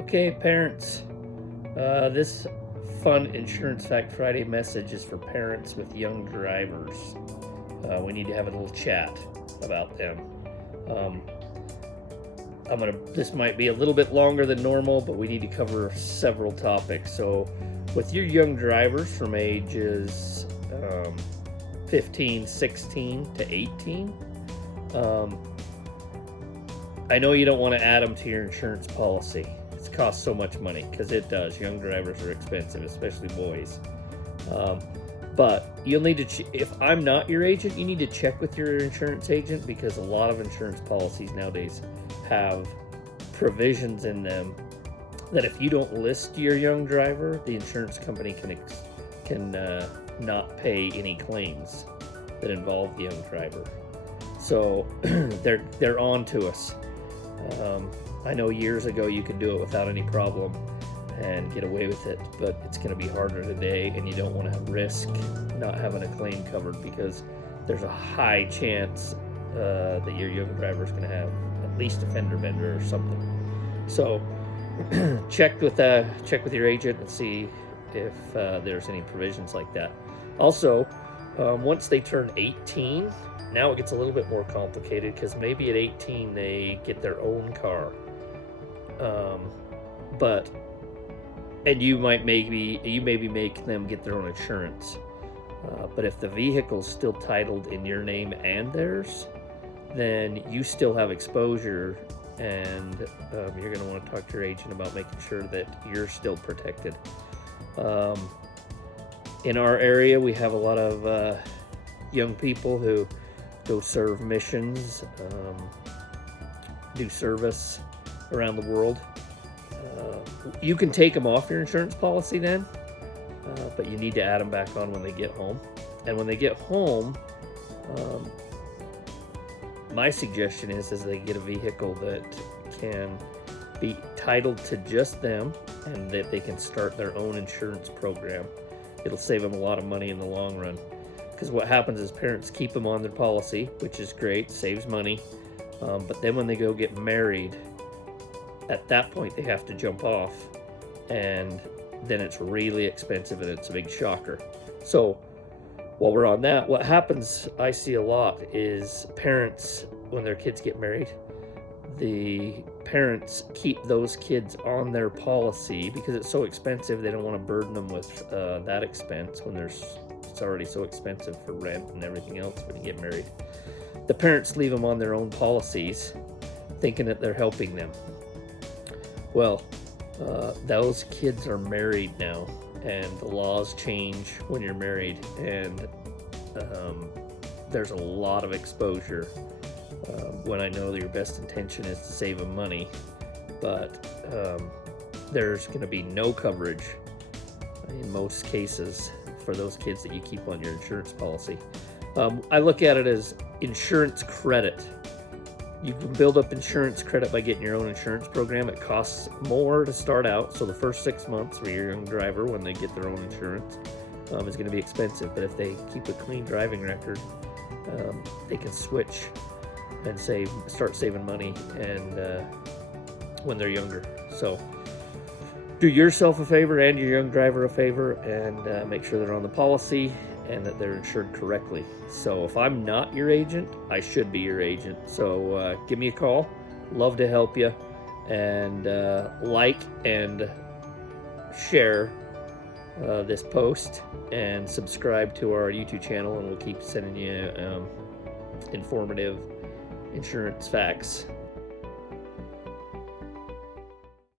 Okay, parents, this fun Insurance Fact Friday message is for parents with young drivers. We need to have a little chat about them. Um, this might be a little bit longer than normal, but we need to cover several topics. So, with your young drivers from ages 15, 16 to 18, I know you don't want to add them to your insurance policy. It costs so much money, because it does. Young drivers are expensive, especially boys. But you'll need to, if I'm not your agent, you need to check with your insurance agent, because a lot of insurance policies nowadays have provisions in them that if you don't list your young driver, the insurance company can not pay any claims that involve the young driver. So they're on to us. I know years ago you could do it without any problem and get away with it, but it's going to be harder today, and you don't want to risk not having a claim covered, because there's a high chance that your young driver is going to have at least a fender bender or something. So check with your agent and see if there's any provisions like that. Also, once they turn 18, now it gets a little bit more complicated, because maybe at 18 they get their own car. And you maybe make them get their own insurance. But if the vehicle's still titled in your name and theirs, then you still have exposure, and you're going to want to talk to your agent about making sure that you're still protected. In our area, we have a lot of young people who go serve missions, do service around the world. You can take them off your insurance policy then, but you need to add them back on when they get home. And when they get home, my suggestion is they get a vehicle that can be titled to just them, and that they can start their own insurance program. It'll save them a lot of money in the long run. Because what happens is parents keep them on their policy, which is great, saves money. But then when they go get married, at that point they have to jump off, and then it's really expensive, and it's a big shocker. So while we're on that, what happens, I see a lot, is parents, when their kids get married, the parents keep those kids on their policy because it's so expensive. They don't want to burden them with that expense when it's already so expensive for rent and everything else when you get married. The parents leave them on their own policies, thinking that they're helping them. Well, those kids are married now, and the laws change when you're married, and there's a lot of exposure when I know that your best intention is to save them money, but there's going to be no coverage in most cases for those kids that you keep on your insurance policy. I look at it as insurance credit. You can build up insurance credit by getting your own insurance program. It costs more to start out, so the first 6 months for your young driver when they get their own insurance is going to be expensive. But if they keep a clean driving record, they can switch and start saving money and when they're younger. So do yourself a favor and your young driver a favor, and make sure they're on the policy and that they're insured correctly. So if I'm not your agent, I should be your agent. So give me a call. Love to help you. And like and share this post, and subscribe to our YouTube channel, and we'll keep sending you informative insurance facts